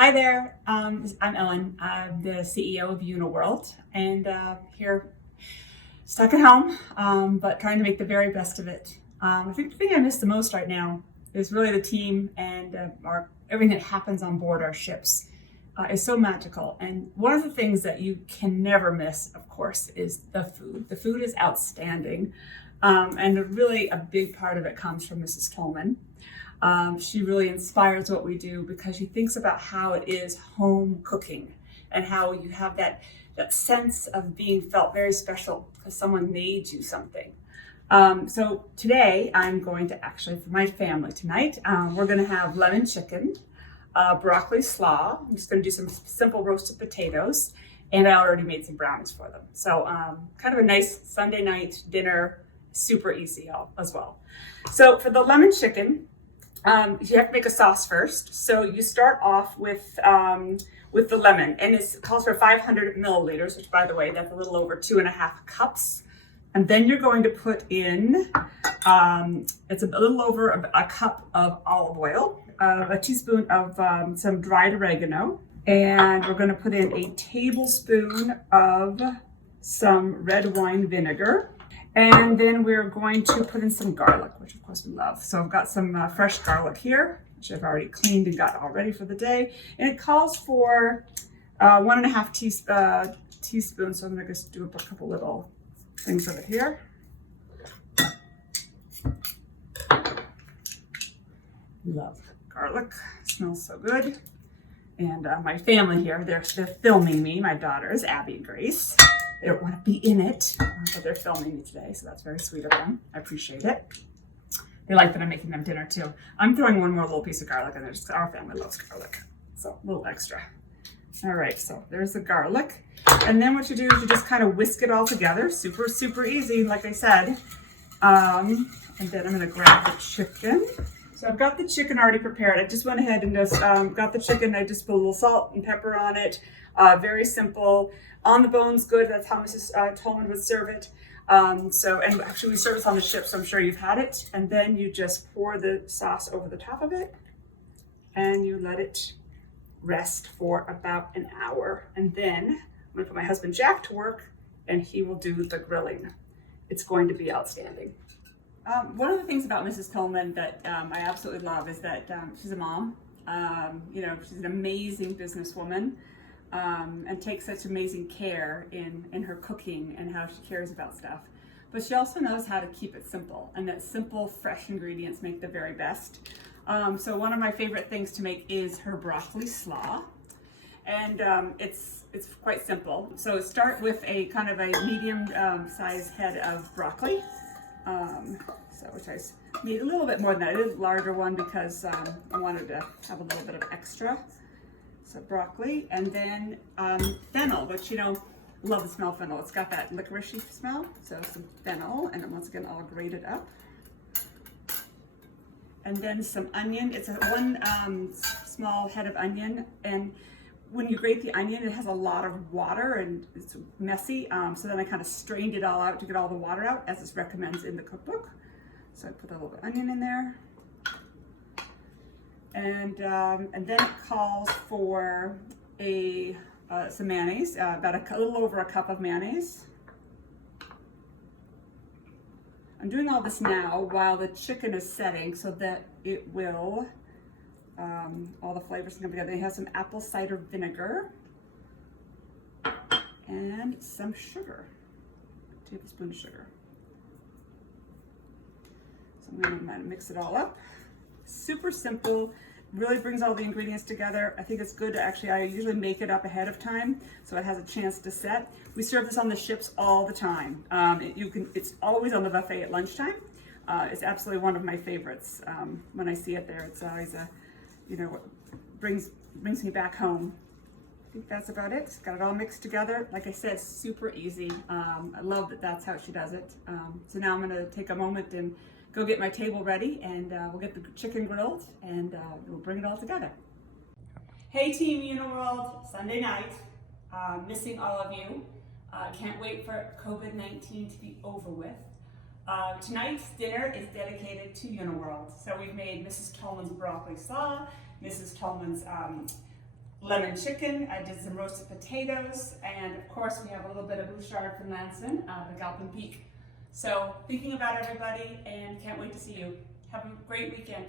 Hi there, I'm Ellen. I'm the CEO of Uniworld and here stuck at home, but trying to make the very best of it. I think the thing I miss the most right now is really the team and everything that happens on board our ships is so magical. And one of the things that you can never miss, of course, is the food. The food is outstanding, and really a big part of it comes from Mrs. Tollman. She really inspires what we do because she thinks about how it is home cooking and how you have that sense of being felt very special because someone made you something. So today I'm going to actually, for my family tonight, we're going to have lemon chicken, broccoli slaw. I'm just going to do some simple roasted potatoes, and I already made some brownies for them. So kind of a nice Sunday night dinner, super easy as well. So for the lemon chicken, you have to make a sauce first. So you start off with the lemon, and it calls for 500 milliliters, which, by the way, that's a little over 2.5 cups. And then you're going to put in, it's a little over a cup of olive oil, a teaspoon of some dried oregano, and we're going to put in a tablespoon of some red wine vinegar. And then we're going to put in some garlic, which of course we love. So I've got some fresh garlic here, which I've already cleaned and got all ready for the day. And it calls for 1.5 teaspoons. So I'm gonna just do a couple little things of it here. Love garlic, smells so good. And my family here, they're filming me, my daughters, Abby and Grace. They don't want to be in it, but they're filming me today, so that's very sweet of them. I appreciate it. They like that I'm making them dinner too. I'm throwing one more little piece of garlic in there, just our family loves garlic, so a little extra. All right, so there's the garlic. And then what you do is you just kind of whisk it all together. Super, super easy, like I said. And then I'm gonna grab the chicken. So I've got the chicken already prepared. I just went ahead and just got the chicken. I just put a little salt and pepper on it. Very simple. On the bones, good. That's how Mrs. Tollman would serve it. And actually we serve this on the ship, so I'm sure you've had it. And then you just pour the sauce over the top of it and you let it rest for about an hour. And then I'm gonna put my husband Jack to work and he will do the grilling. It's going to be outstanding. One of the things about Mrs. Tollman that I absolutely love is that she's a mom. She's an amazing businesswoman. And takes such amazing care in her cooking and how she cares about stuff. But she also knows how to keep it simple, and that simple, fresh ingredients make the very best. So one of my favorite things to make is her broccoli slaw. And it's quite simple. So start with a kind of a medium size head of broccoli. Which I made a little bit more than that. I did a larger one because I wanted to have a little bit of extra. So broccoli, and then fennel, which, love the smell of fennel. It's got that licoricey smell. So some fennel, and then once again, all grated up. And then some onion. It's one small head of onion. And when you grate the onion, it has a lot of water and it's messy. So then I kind of strained it all out to get all the water out, as it recommends in the cookbook. So I put a little bit of onion in there. And then it calls for some mayonnaise, about a little over a cup of mayonnaise. I'm doing all this now while the chicken is setting so that it will, all the flavors come together. It has some apple cider vinegar and some sugar, a tablespoon of sugar. So I'm going to mix it all up. Super simple, really brings all the ingredients together. I think it's good to I usually make it up ahead of time so it has a chance to set. We serve this on the ships all the time. It's always on the buffet at lunchtime. It's absolutely one of my favorites. When I see it there, it's always brings me back home. I think that's about it. It's got it all mixed together. Like I said, super easy. I love that that's how she does it. So now I'm gonna take a moment and go get my table ready, and we'll get the chicken grilled, and we'll bring it all together. Hey Team Uniworld, Sunday night. Missing all of you. Can't wait for COVID-19 to be over with. Tonight's dinner is dedicated to Uniworld. So we've made Mrs. Tollman's broccoli slaw, Mrs. Tollman's lemon chicken. I did some roasted potatoes, and of course we have a little bit of bouchard from Lansing, the Galpin Peak. So thinking about everybody, and can't wait to see you. Have a great weekend.